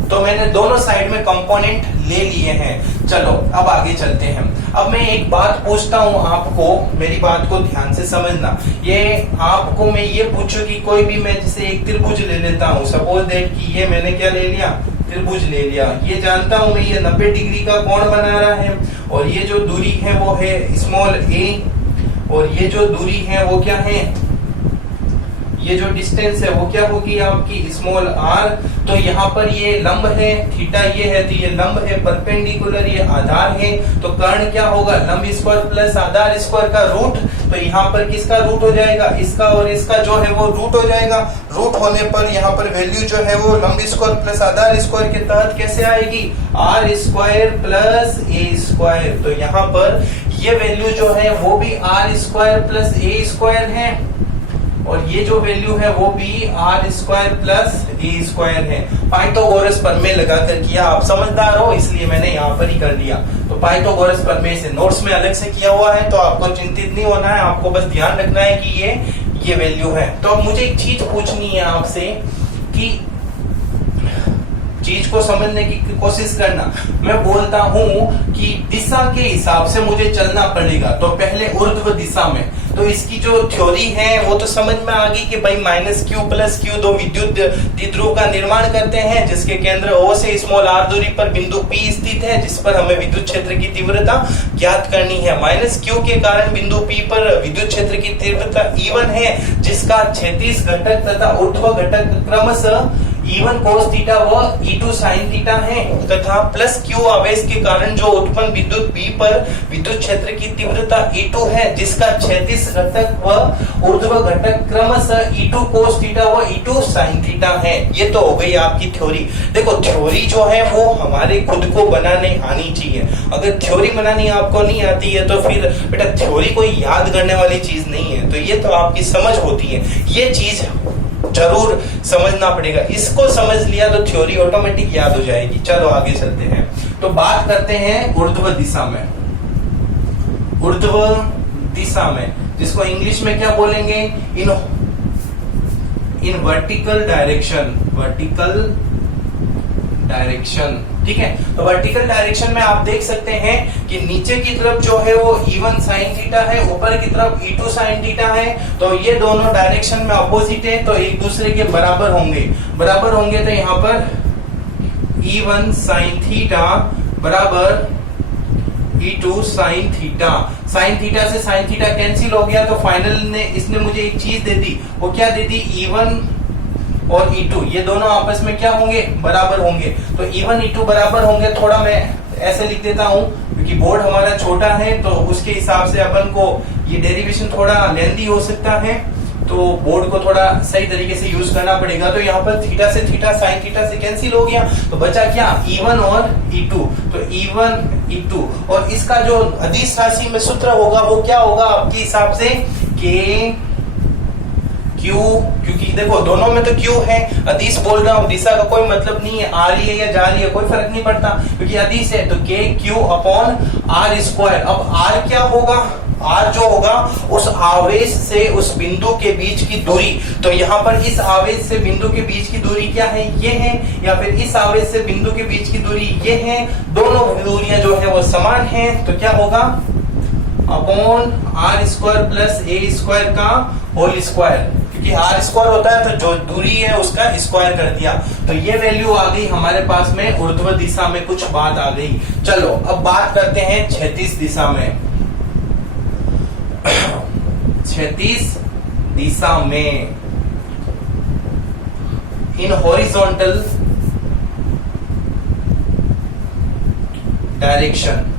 तो मैंने दोनों साइड में कंपोनेंट ले लिए हैं। चलो अब आगे चलते हैं। अब मैं एक बात पूछता हूं आपको, मेरी बात को ध्यान से समझना। ये आपको मैं ये पूछूं कि कोई भी मैं जैसे एक त्रिभुज ले लेता हूं, सपोज दैट कि ये मैंने क्या ले लिया? त्रिभुज ले लिया। ये जानता हूं मैं ये 90 डिग्री का कोण बना रहा है, और ये जो दूरी है वो है स्मॉल a, और ये जो दूरी है वो क्या है? ये जो डिस्टेंस है वो क्या होगी आपकी? Small r। तो यहाँ पर ये लंब है, थीटा ये है, तो ये लंब है, परपेंडिकुलर ये आधार है, तो कर्ण क्या होगा? लंब स्क्वायर प्लस आधार स्क्वायर का रूट। तो यहाँ पर किसका रूट हो जाएगा? इसका, और इसका जो है वो रूट हो जाएगा। रूट होने पर यहाँ पर वैल्यू जो है वो लंब स्क्वायर प्लस आधार स्क्वायर के तहत कैसे आएगी? r square plus a square. तो यहाँ पर ये वैल्यू जो है वो भी r square plus a square है, और ये जो वैल्यू है वो भी r square plus a square है। पाइथागोरस प्रमेय लगाकर किया, आप समझदार हो इसलिए मैंने यहाँ पर ही कर दिया। तो पाइथागोरस प्रमेय से नोट्स में अलग से किया हुआ है, तो आपको चिंतित नहीं होना है, आपको बस ध्यान रखना है कि ये वैल्यू है। तो अब मुझे एक चीज पूछनी है आपसे कि चीज को समझने की कोशिश करना। मैं बोलता हूं कि दिशा के हिसाब से मुझे चलना पड़ेगा, तो पहले ऊर्ध्व दिशा में। तो इसकी जो थ्योरी है वो तो समझ में आ गई कि भाई -q + q दो विद्युत द्विध्रुव का निर्माण करते हैं, जिसके केंद्र O से स्मॉल r दूरी पर बिंदु P स्थित है, जिस पर हमें विद्युत क्षेत्र की तीव्रता ज्ञात करनी है। -q के कारण बिंदु P पर विद्युत क्षेत्र की तीव्रता E1 है, जिसका क्षैतिज घटक तथा ऊर्ध्व घटक क्रमशः E1 cos थीटा व E2 sin थीटा है, तथा +q आवेश के कारण जो उत्पन्न विद्युत P पर विद्युत क्षेत्र की तीव्रता E2 है, जिसका क्षैतिज घटक व ऊर्ध्व घटक क्रमशः E2 cos थीटा व E2 sin थीटा है। ये तो हो गई आपकी थ्योरी। देखो थ्योरी जो है वो हमारे खुद को बनाने आनी चाहिए। अगर थ्योरी बनानी आपको नहीं आती है तो फिर बेटा थ्योरी कोई याद करने वाली चीज नहीं है, तो ये तो आपकी समझ होती है। ये चीज जरूर समझना पड़ेगा, इसको समझ लिया तो थ्योरी ऑटोमेटिक याद हो जाएगी। चलो आगे चलते हैं। तो बात करते हैं ऊर्ध्व दिशा में। ऊर्ध्व दिशा में जिसको इंग्लिश में क्या बोलेंगे? In vertical direction. Vertical direction ठीक है। तो वर्टिकल डायरेक्शन में आप देख सकते हैं कि नीचे की तरफ जो है वो E1 sin थीटा है, ऊपर की तरफ E2 sin थीटा है। तो ये दोनों डायरेक्शन में अपोजिट है, तो एक दूसरे के बराबर होंगे। तो यहाँ पर E1 sin थीटा बराबर E2 sin theta. sin theta से sin थीटा कैंसिल हो गया, तो फाइनल ने इसने मुझे एक चीज दे दी। वो क्या दे दी? E1 और E2 ये दोनों आपस में क्या होंगे? बराबर होंगे। तो E1 E2 बराबर होंगे। थोड़ा मैं ऐसे लिख देता हूं क्योंकि बोर्ड हमारा छोटा है, तो उसके हिसाब से अपन को ये डेरिवेशन थोड़ा लेंथी हो सकता है, तो बोर्ड को थोड़ा सही तरीके से यूज करना पड़ेगा। तो यहाँ पर थीटा से थीटा sin थीटा से कैंसिल हो गया, तो बचा क्या? E1 और E2। तो E1 E2 और इसका जो अदिश राशि में सूत्र होगा वो क्या होगा आपके हिसाब से? K Q, क्योंकि देखो दोनों में तो Q है, अदिश बोल रहा हूँ, दिशा का कोई मतलब नहीं है, आ रही है या जा रही है कोई फर्क नहीं पड़ता क्योंकि अदिश है। तो K Q upon R square. अब R क्या होगा? R जो होगा उस आवेश से उस बिंदु के बीच की दूरी। तो यहाँ पर इस आवेश से बिंदु के बीच की दूरी क्या है? ये है, या फिर इस आवेश से बिंदु के बीच की दूरी ये है। दोनों दूरियां जो है वो समान है, तो क्या होगा? Upon R square plus A square का होल स्क्वायर, क्योंकि R स्क्वायर होता है तो जो दूरी है उसका स्क्वायर कर दिया। तो ये वैल्यू आ गई हमारे पास में ऊर्ध्व दिशा में, कुछ बात आ गई। चलो अब बात करते हैं क्षैतिज दिशा में। क्षैतिज दिशा में इन हॉरिजॉन्टल डायरेक्शन।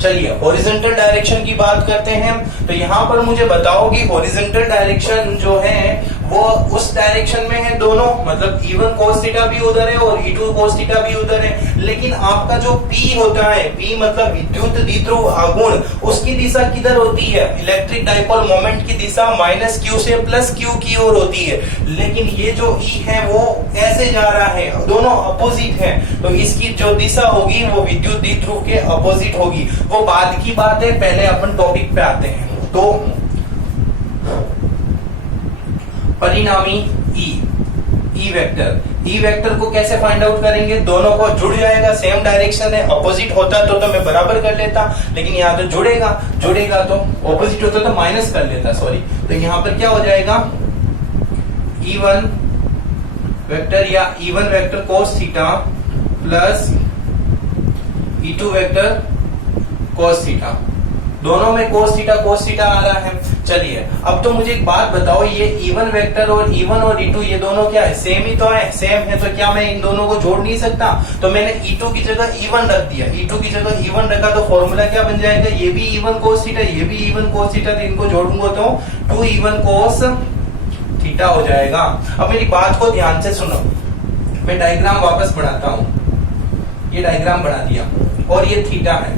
चलिए हॉरिजॉन्टल डायरेक्शन की बात करते हैं। तो यहाँ पर मुझे बताओ कि हॉरिजॉन्टल डायरेक्शन जो है वो उस डायरेक्शन में है दोनों, मतलब E1 cos थीटा भी उधर है और E2 cos थीटा भी उधर है। लेकिन आपका जो P होता है, P मतलब विद्युत द्विध्रुव आघूर्ण, उसकी दिशा किधर होती है? इलेक्ट्रिक डाइपोल मोमेंट की दिशा -Q से +Q की ओर होती है। लेकिन ये जो E है वो ऐसे जा रहा है, दोनों अपोजिट है, तो इसकी जो दिशा होगी वो विद्युत द्विध्रुव के अपोजिट होगी। वो बाद की बात है, पहले अपन टॉपिक पे आते हैं। तो परिणामी E वेक्टर को कैसे फाइंड आउट करेंगे? दोनों को जुड़ जाएगा, सेम डायरेक्शन है, अपोजिट होता तो मैं बराबर कर लेता, लेकिन यहाँ तो जुड़ेगा तो अपोजिट होता तो माइनस कर लेता, सॉरी। तो यहाँ पर क्या हो जाएगा? E1 वेक्टर या E1 vector cos theta plus E2 vector cos theta, दोनों में cos थीटा आ रहा है। चलिए अब तो मुझे एक बात बताओ, ये E1 वेक्टर और E1 और E2 ये दोनों क्या है? सेम ही तो है, सेम है, तो क्या मैं इन दोनों को जोड़ नहीं सकता? तो मैंने E2 की जगह E1 रख दिया, E2 की जगह E1 रखा, तो फॉर्मूला क्या बन जाएगा? ये भी E1 cos थीटा, ये भी E1 cos थीटा, तो इनको जोड़ूंगा तो 2E1 cos थीटा हो जाएगा। अब मेरी बात को ध्यान से सुनो, मैं डायग्राम वापस बनाता हूँ। ये डायग्राम बना दिया और ये थीटा है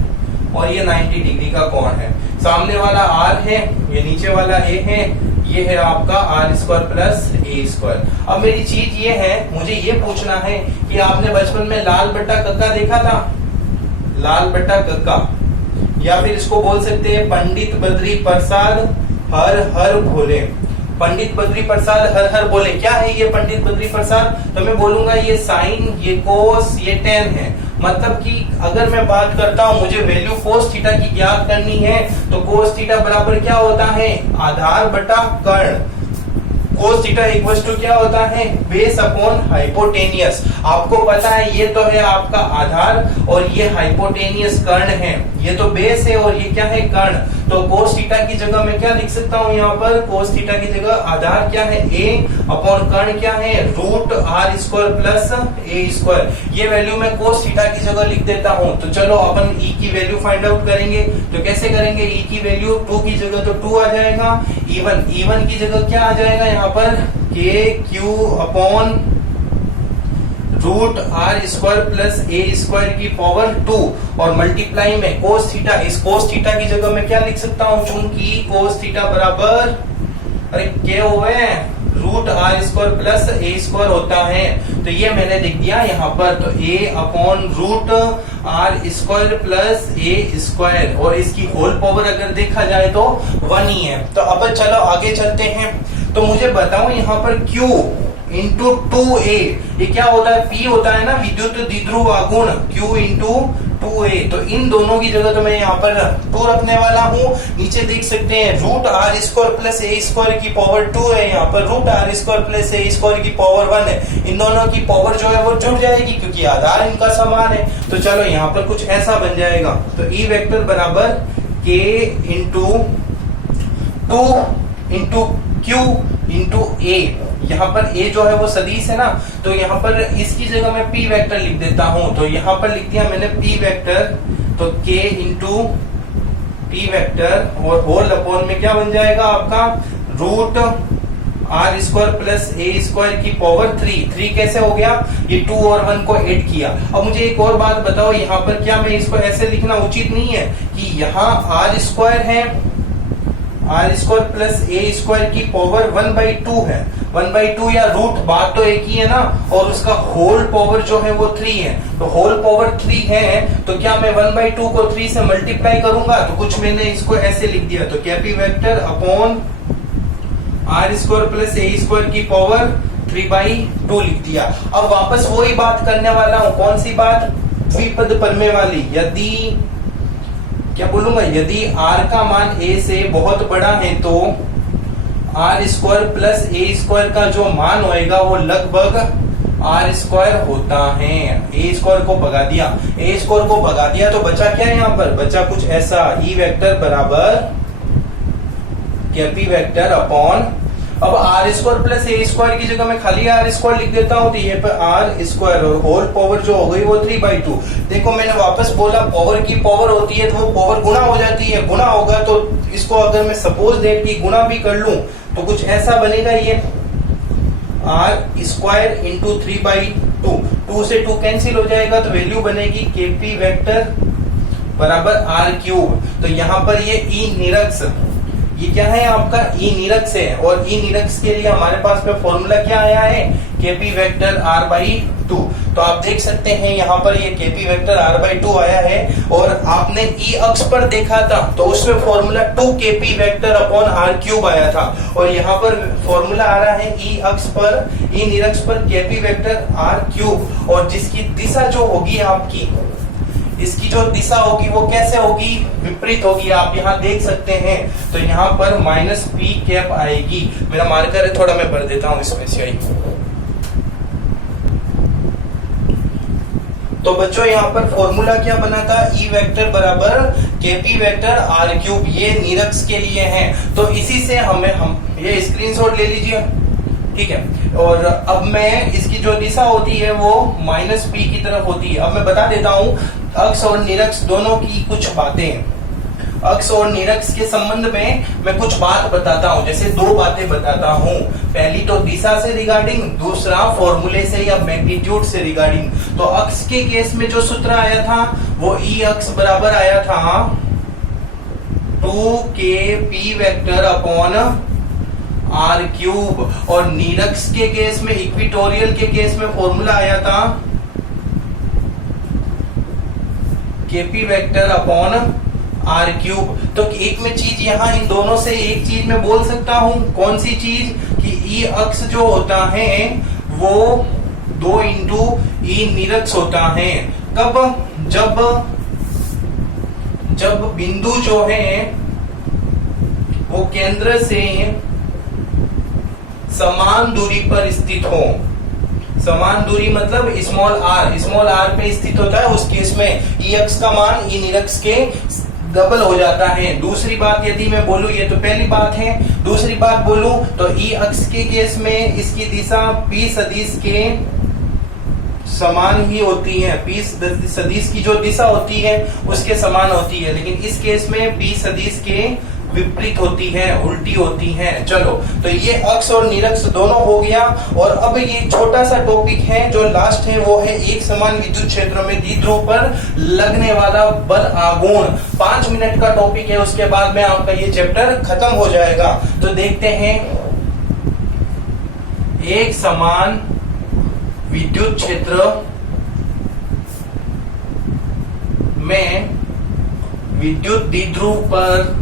और ये 90 डिग्री का कोण है। सामने वाला R है, ये नीचे वाला A है, ये है आपका R square plus A square. अब मेरी चीज ये है, मुझे ये पूछना है कि आपने बचपन में लाल बट्टा कक्का देखा था? लाल बट्टा कक्का, या फिर इसको बोल सकते हैं पंडित बद्री प्रसाद हर हर भोले। पंडित बद्री प्रसाद हर हर बोले, क्या है ये पंडित बद्री प्रसाद? तो मैं बोलूंगा ये साइन, ये कोस, ये टेन है। मतलब कि अगर मैं बात करता हूं मुझे वैल्यू कोस थीटा की ज्ञात करनी है, तो कोस थीटा बराबर क्या होता है? आधार बटा कर्ण। कोस थीटा इक्वल्स टू क्या होता है? Base upon hypotenuse. आपको पता है ये तो है आपका आधार और ये हाइपोटेनियस कर्ण है, ये तो बेस है और ये क्या है? कर्ण। तो कोस थीटा की जगह मैं क्या लिख सकता हूँ? यहाँ पर कोस थीटा की जगह आधार क्या है? A अपॉन कर्ण क्या है? Root R square plus A square. ये वैल्यू मैं कोस थीटा की जगह लिख देता हूँ। तो चलो अपन E की वैल्यू फाइंड आउट करेंगे। तो कैसे करेंगे? E की वैल्यू 2 की जगह तो 2 आ जाएगा, E1 की जगह क्या आ जाएगा यहाँ पर? K Q upon root R square plus A square की पावर 2 और मल्टीप्लाई में कोस थीटा, इस कोस थीटा की जगह मैं क्या लिख सकता हूँ? चूंकि कोस थीटा बराबर अरे क्या हुए root R square plus A square होता है, तो ये मैंने लिख दिया यहाँ पर। तो A upon root R square plus A square, और इसकी होल पावर अगर देखा जाए तो 1 ही है। तो अब चलो आगे चलते हैं। तो मुझे बताओ यहाँ पर Q इंटू 2a। ये क्या होता है, P होता है ना विद्युत द्विध्रुव आघूर्ण, Q इंटू 2a। तो इन दोनों की जगह तो मैं यहाँ पर 2 रखने वाला हूँ। नीचे देख सकते हैं root R square plus A square की पावर 2 है, यहाँ पर root R square plus A square की पावर 1 है। इन दोनों की पावर जो है वो जुड़ जाएगी क्योंकि आधार इनका समान है। तो चलो यहाँ पर कुछ ऐसा बन जाएगा। तो ई वेक्टर बराबर k into 2 into Q into A. यहाँ पर a जो है वो सदिश है ना, तो यहाँ पर इसकी जगह मैं p वेक्टर लिख देता हूं। तो यहाँ पर लिख दिया मैंने p वेक्टर, तो k इंटू p वेक्टर और होल अपॉन में क्या बन जाएगा आपका root R square plus A square की पावर 3 कैसे हो गया, ये 2 और 1 को ऐड किया। अब मुझे एक और बात बताओ, यहाँ पर क्या मैं इसको ऐसे लिखना उचित नहीं है कि यहाँ आर स्क्वायर है, R square plus A square की पावर 1/2 है, 1/2 या रूट, बात तो एक ही है ना, और उसका होल पावर जो है वो 3 है। तो होल पावर 3 है तो क्या मैं 1/2 को 3 से मल्टीप्लाई करूंगा, तो कुछ मैंने इसको ऐसे लिख दिया। तो कैपी vector upon R square plus A square की पावर 3/2 लिख दिया। अब वापस वही बात करने वाला हूं, कौन सी बात, द्विपद प्रमेय वाली। यदि क्या बोलूंगा, यदि r का मान a से बहुत बड़ा है तो R square plus A square का जो मान होएगा वो लगभग आर स्क्वायर होता है। ए स्क्वायर को भगा दिया, ए स्क्वायर को भगा दिया तो बचा क्या है, यहाँ पर बचा कुछ ऐसा, ई वेक्टर बराबर कैपी वेक्टर अपॉन, अब R square plus A square की जगह मैं खाली आर स्क्वायर लिख देता हूं, तो ये पे आर स्क्वायर और होल पावर जो हो गई वो 3/2। देखो मैंने वापस बोला पावर की पावर होती है तो वो पावर गुणा हो जाती है, गुणा होगा तो इसको अगर मैं सपोज दैट की गुणा भी कर लूं तो कुछ ऐसा बनेगा, ये आर स्क्वायर इंटू 3/2, 2 से 2 कैंसिल हो जाएगा तो वैल्यू बनेगी केपी वेक्टर बराबर आर क्यूब। तो यहाँ पर ये ई निरक्ष, ये क्या है आपका ई निरक्ष है, और ई निरक्ष के लिए हमारे पास में फॉर्मूला क्या आया है, केपी वेक्टर r/2। तो आप देख सकते हैं यहाँ पर ये केपी वेक्टर r/2 आया है, और आपने ई अक्ष पर देखा था तो उसमें formula 2 K P vector upon R cube आया था, और यहाँ पर फॉर्मूला आ रहा है ई अक्ष पर, ई निरक्ष पर केपी वेक्टर आर क्यूब, और जिसकी दिशा जो होगी आपकी, इसकी जो दिशा होगी वो कैसे होगी, विपरीत होगी। आप यहाँ देख सकते हैं तो यहाँ पर माइनस पी कैप आएगी। मेरा मार्कर है थोड़ा, मैं भर देता हूँ इसमें स्याही। तो बच्चों यहाँ पर फॉर्मूला क्या बना था, ई वेक्टर बराबर केपी वेक्टर आर क्यूब, ये निरक्ष के लिए है। तो इसी से हम ये स्क्रीनशॉट ले लीजिए, ठीक है। और अब मैं इसकी जो दिशा होती है वो माइनस पी की तरफ होती है। अब मैं बता देता हूँ अक्ष और निरक्ष दोनों की कुछ बातें। अक्ष और निरक्ष के संबंध में मैं कुछ बात बताता हूँ, जैसे 2 बातें बताता हूँ। पहली तो दिशा से रिगार्डिंग, दूसरा फॉर्मूले से या मैग्नीट्यूड से रिगार्डिंग। तो अक्ष के केस में जो सूत्र आया था वो ई अक्ष बराबर आया था 2kp vector upon R cube, और निरक्ष के केस में, इक्विटोरियल के केस में फॉर्मूला आया था K P vector upon R cube. तो एक में चीज यहाँ इन दोनों से एक चीज मैं बोल सकता हूँ, कौन सी चीज, कि ई अक्ष जो होता है वो 2 इंटू ई निरक्ष होता है। कब, जब बिंदु जो है वो केंद्र से समान दूरी पर स्थित हो। समान दूरी मतलब स्मॉल आर पे स्थित होता है, उस केस में ई अक्ष का मान ई निरक्ष के डबल हो जाता है। दूसरी बात यदि मैं बोलूं, ये तो पहली बात है, दूसरी बात बोलूं तो ई अक्ष के केस में इसकी दिशा पी सदिश के समान ही होती है, पी सदिश की जो दिशा होती है उसके समान होती है, लेकिन इस केस में पी सदिश के विपरीत होती है, उल्टी होती है। चलो, तो ये अक्ष और निरक्ष दोनों हो गया। और अब ये छोटा सा टॉपिक है जो लास्ट है, वो है एक समान विद्युत क्षेत्रों में द्विध्रुव पर लगने वाला बल आघूर्ण। 5 मिनट का टॉपिक है, उसके बाद में आपका ये चैप्टर खत्म हो जाएगा। तो देखते हैं, एक समान विद्युत क्षेत्र में विद्युत द्विध्रुव पर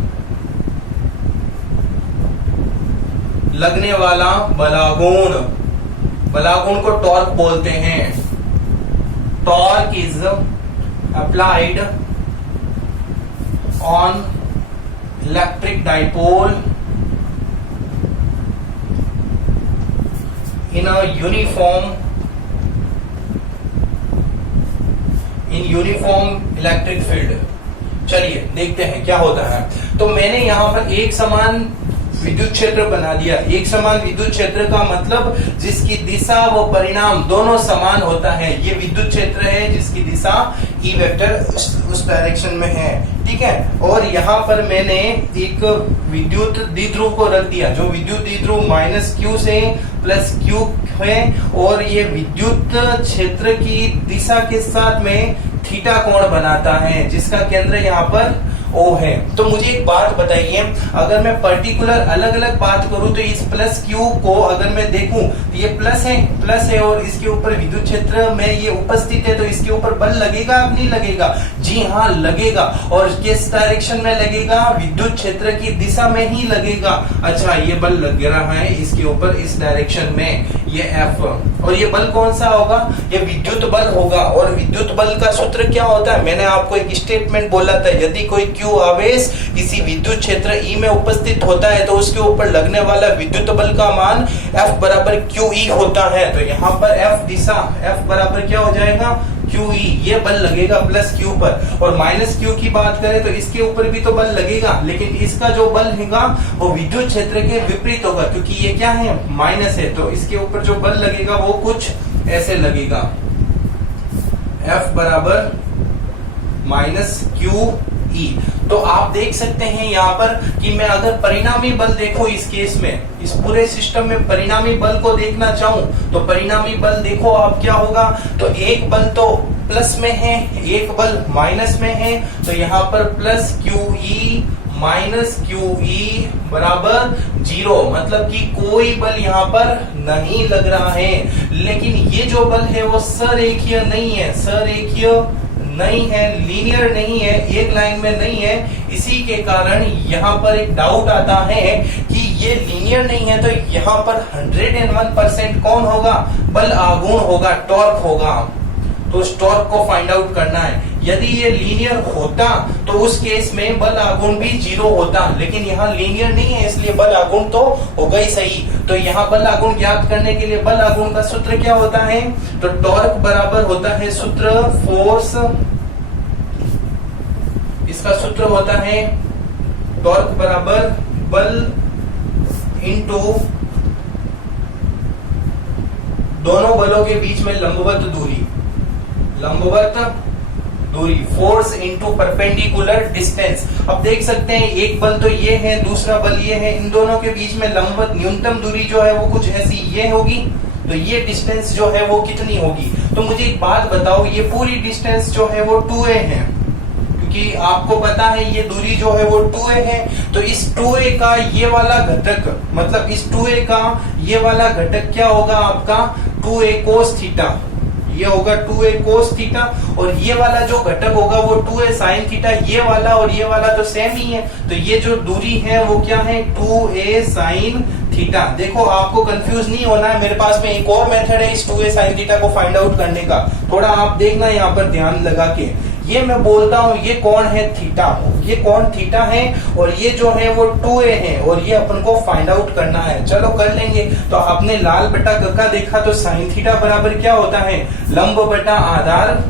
लगने वाला बलाघूर्ण बलागुण को टॉर्क बोलते हैं। Torque is applied on electric dipole in a uniform electric field. चलिए देखते हैं क्या होता है। तो मैंने यहां पर एक समान विद्युत क्षेत्र बना दिया। एक समान विद्युत क्षेत्र का मतलब जिसकी दिशा व परिणाम दोनों समान होता है। ये विद्युत क्षेत्र है जिसकी दिशा ई वेक्टर उस डायरेक्शन में है, ठीक है। और यहाँ पर मैंने एक विद्युत द्विध्रुव को रख दिया, जो विद्युत द्विध्रुव -q से +q है, और ये विद्युत क्षेत्र की दिशा के साथ में थीटा कोण बनाता है, जिसका केंद्र यहाँ पर O है। तो मुझे एक बात बताइए, अगर मैं पर्टिकुलर अलग अलग बात करूं तो इस +q को अगर मैं देखूं तो ये प्लस है और इसके ऊपर विद्युत क्षेत्र में ये उपस्थित है, तो इसके ऊपर बल लगेगा नहीं लगेगा? जी हाँ लगेगा। और किस डायरेक्शन में लगेगा? विद्युत क्षेत्र की दिशा में ही लगेगा। अच्छा, ये बल लग रहा है इसके ऊपर इस डायरेक्शन में, ये F। और ये बल कौन सा होगा? ये विद्युत बल होगा। और विद्युत बल का सूत्र क्या होता है? मैंने आपको एक स्टेटमेंट बोला था, यदि कोई q आवेश किसी विद्युत क्षेत्र E में उपस्थित होता है तो उसके ऊपर लगने वाला विद्युत बल का मान F बराबर QE होता है। तो यहाँ पर F दिशा, F बराबर क्या हो जाएगा? QE। ये बल लगेगा +q पर। और -q की बात करें तो इसके ऊपर भी तो बल लगेगा, लेकिन इसका जो बल होगा वो विद्युत क्षेत्र के विपरीत होगा, क्योंकि ये क्या है? माइनस है। तो इसके ऊपर जो बल लगेगा वो कुछ ऐसे लगेगा, F बराबर -QE। तो आप देख सकते हैं यहाँ पर कि मैं अगर परिणामी बल देखो इस केस में, इस पूरे सिस्टम में परिणामी बल को देखना चाहूं तो परिणामी बल देखो आप क्या होगा। तो एक बल तो प्लस में है, एक बल माइनस में है, तो यहाँ पर +QE -QE बराबर 0, मतलब कि कोई बल यहाँ पर नहीं लग रहा है। लेकिन ये जो बल है वो सरेखीय नहीं है, सरेखीय नहीं है, लीनियर नहीं है, एक लाइन में नहीं है। इसी के कारण यहाँ पर एक डाउट आता है कि ये लीनियर नहीं है, तो यहाँ पर 101% कौन होगा? बल आघूर्ण होगा, टॉर्क होगा। तो उस टॉर्क को फाइंड आउट करना है। यदि ये लीनियर होता तो उस केस में बल आघूर्ण भी 0 होता, लेकिन यहाँ लीनियर नहीं है इसलिए बल आघूर्ण तो होगा ही सही। तो यहाँ बल आघूर्ण ज्ञात करने के लिए बल आघूर्ण का सूत्र क्या होता है? तो टॉर्क बराबर होता है सूत्र फोर्स, इसका सूत्र होता है टॉर्क बराबर बल इंटू दोनों बलों के बीच में लंबवत दूरी, फोर्स इंटू परपेंडिकुलर डिस्टेंस। अब देख सकते हैं एक बल तो ये है, दूसरा बल ये है, इन दोनों के बीच में लंबवत न्यूनतम दूरी जो है वो कुछ ऐसी ये होगी। तो ये डिस्टेंस जो है वो कितनी होगी? तो मुझे एक बात बताओ, ये पूरी डिस्टेंस जो है वो 2a है, क्योंकि आपको पता है ये दूरी जो है वो 2a है। तो इस 2a का ये वाला घटक, मतलब इस 2a का ये वाला घटक क्या होगा आपका? 2a cos थीटा, ये होगा 2a cos थीटा। और ये वाला जो घटक होगा वो 2a sin थीटा। ये वाला और ये वाला तो सेम ही है, तो ये जो दूरी है वो क्या है? 2a sin theta. देखो आपको कंफ्यूज नहीं होना है, मेरे पास में एक और मेथड है इस 2a sin थीटा को फाइंड आउट करने का। थोड़ा आप देखना यहाँ पर ध्यान लगा के। ये मैं बोलता हूं ये कौन है? थीटा। ये कौन? थीटा है, और ये जो है वो 2a है, और ये अपन को फाइंड आउट करना है। चलो कर लेंगे। तो आपने लाल बटा कक्का देखा, तो साइन थीटा बराबर क्या होता है? लंब बटा आधार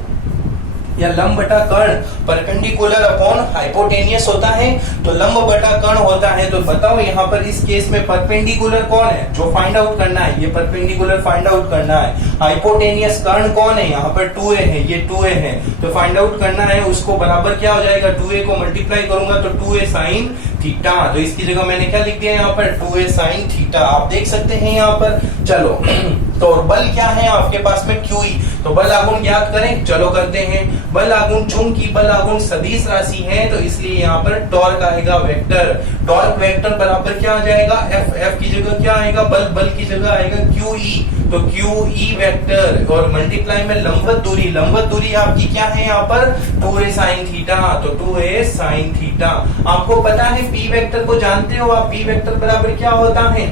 या लंब बटा कर्ण, परपेंडिकुलर अपॉन हाइपोटेनियस होता है। तो लंब बटा कर्ण होता है। तो बताओ यहाँ पर इस केस में परपेंडिकुलर कौन है जो फाइंड आउट करना है? ये परपेंडिकुलर फाइंड आउट करना है। हाइपोटेनियस कर्ण कौन है? यहाँ पर 2a है, ये 2a है। तो फाइंड आउट करना है उसको, बराबर क्या हो जाएगा? 2a को मल्टीप्लाई करूंगा तो 2a sin थीटा। तो इसकी जगह मैंने क्या लिख दिया यहाँ पर? 2a sin theta. आप देख सकते हैं यहाँ पर। चलो तो बल क्या है आपके पास में? QE। तो बल आघूर्ण ज्ञात करें, चलो करते हैं। बल आघूर्ण, चूंकि बल आघूर्ण सदिश राशि है तो इसलिए यहाँ पर टॉर्क आएगा वेक्टर। टॉर्क वेक्टर बराबर क्या आ जाएगा? F की जगह क्या आएगा? बल की जगह आएगा QE। तो QE वेक्टर और मल्टीप्लाई में लंबवत दूरी आपकी क्या है यहाँ पर? 2a sin theta. तो 2a sin थीटा। आपको पता है P वेक्टर को जानते हो आप? P वेक्टर बराबर क्या होता है?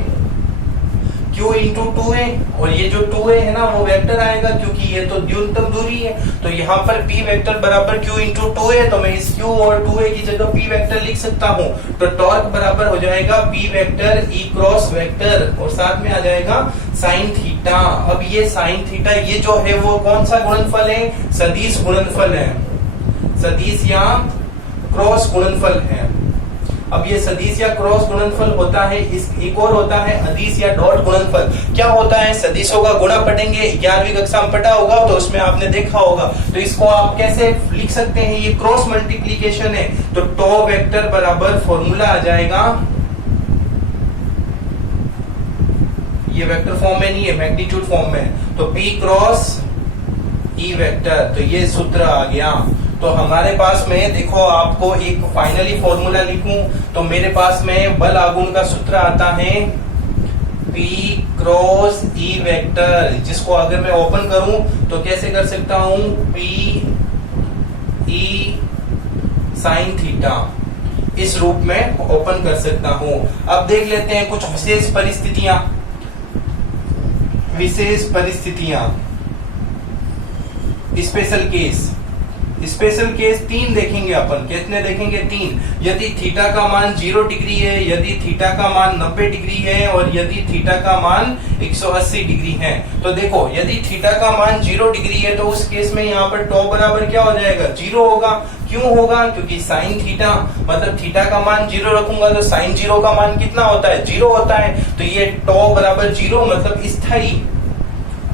Q इंटू 2a, और ये जो 2a है ना वो वेक्टर आएगा क्योंकि ये तो न्यूनतम दूरी है। तो यहाँ पर P वेक्टर बराबर Q इंटू 2a, तो मैं इस Q और 2a की जगह P वेक्टर लिख सकता हूँ। तो टॉर्क बराबर हो जाएगा P vector E cross vector, और साथ में आ जाएगा साइन थीटा। अब ये साइन थीटा ये जो है वो कौन सा गुणनफल है? सदिश गुणनफल है, सदिश या क्रॉस गुणनफल है। अब ये सदिश या क्रॉस गुणनफल होता है, इस एक और होता है अदिश या डॉट गुणनफल। क्या होता है? सदिशों का गुणा पढ़ेंगे, 11वीं कक्षा में पढ़ा होगा तो उसमें आपने देखा होगा। तो इसको आप कैसे लिख सकते हैं? ये क्रॉस मल्टीप्लीकेशन है, तो टॉ वेक्टर बराबर फॉर्मूला आ जाएगा, ये वेक्टर फॉर्म में नहीं है, मैग्नीट्यूड फॉर्म में, तो P क्रॉस E वेक्टर। तो ये सूत्र आ गया। तो हमारे पास में देखो, आपको एक फाइनली फॉर्मूला लिखूं तो मेरे पास में बल आघूर्ण का सूत्र आता है P क्रॉस E वेक्टर, जिसको अगर मैं ओपन करूं तो कैसे कर सकता हूं? P E साइन थीटा, इस रूप में ओपन कर सकता हूं। अब देख लेते हैं कुछ विशेष परिस्थितियां। स्पेशल केस, स्पेशल केस 3 देखेंगे अपन। कितने देखेंगे? 3। यदि थीटा का मान 0 डिग्री है, यदि थीटा का मान 90 डिग्री है, और यदि थीटा का मान 180 डिग्री है। तो देखो, यदि थीटा का मान 0 डिग्री है तो उस केस में यहाँ पर टॉ बराबर क्या हो जाएगा? 0 होगा। क्यों होगा? क्योंकि साइन थीटा मतलब थीटा का मान 0 रखूंगा तो साइन 0 का मान कितना होता है? 0 होता है। तो ये टॉ बराबर 0 मतलब स्थायी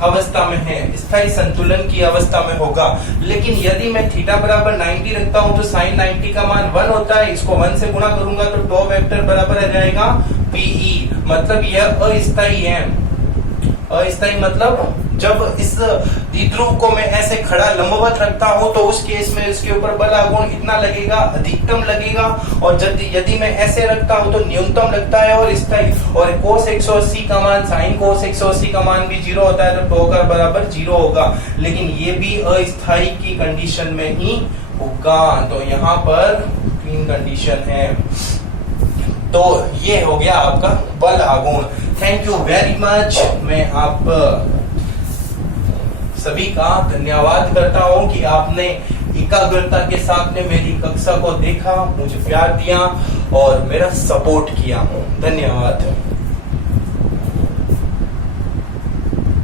अवस्था में है, स्थायी संतुलन की अवस्था में होगा। लेकिन यदि मैं थीटा बराबर 90 रखता हूं तो साइन 90 का मान 1 होता है। इसको 1 से गुणा करूंगा तो टॉ वेक्टर बराबर आ जाएगा PE, मतलब यह अस्थायी है। अस्थायी मतलब जब इस द्विध्रुव को मैं ऐसे खड़ा लंबवत रखता हूं तो उस केस में इसके ऊपर बल आघूर्ण इतना लगेगा, अधिकतम लगेगा, और यदि मैं ऐसे रखता हूं तो न्यूनतम लगता है और स्थायी। और कोस 180 का मान, साइन कोस 180 का मान भी 0 होता है, तो टॉ का बराबर 0 होगा। लेकिन ये भी अस्थायी की कंडीशन में ही होगा। तो यहाँ पर 3 कंडीशन है। तो ये हो गया आपका बल आघूर्ण। Thank you very much. मैं आप सभी का धन्यवाद करता हूं कि आपने एकाग्रता के साथ में मेरी कक्षा को देखा, मुझे प्यार दिया और मेरा सपोर्ट किया। धन्यवाद।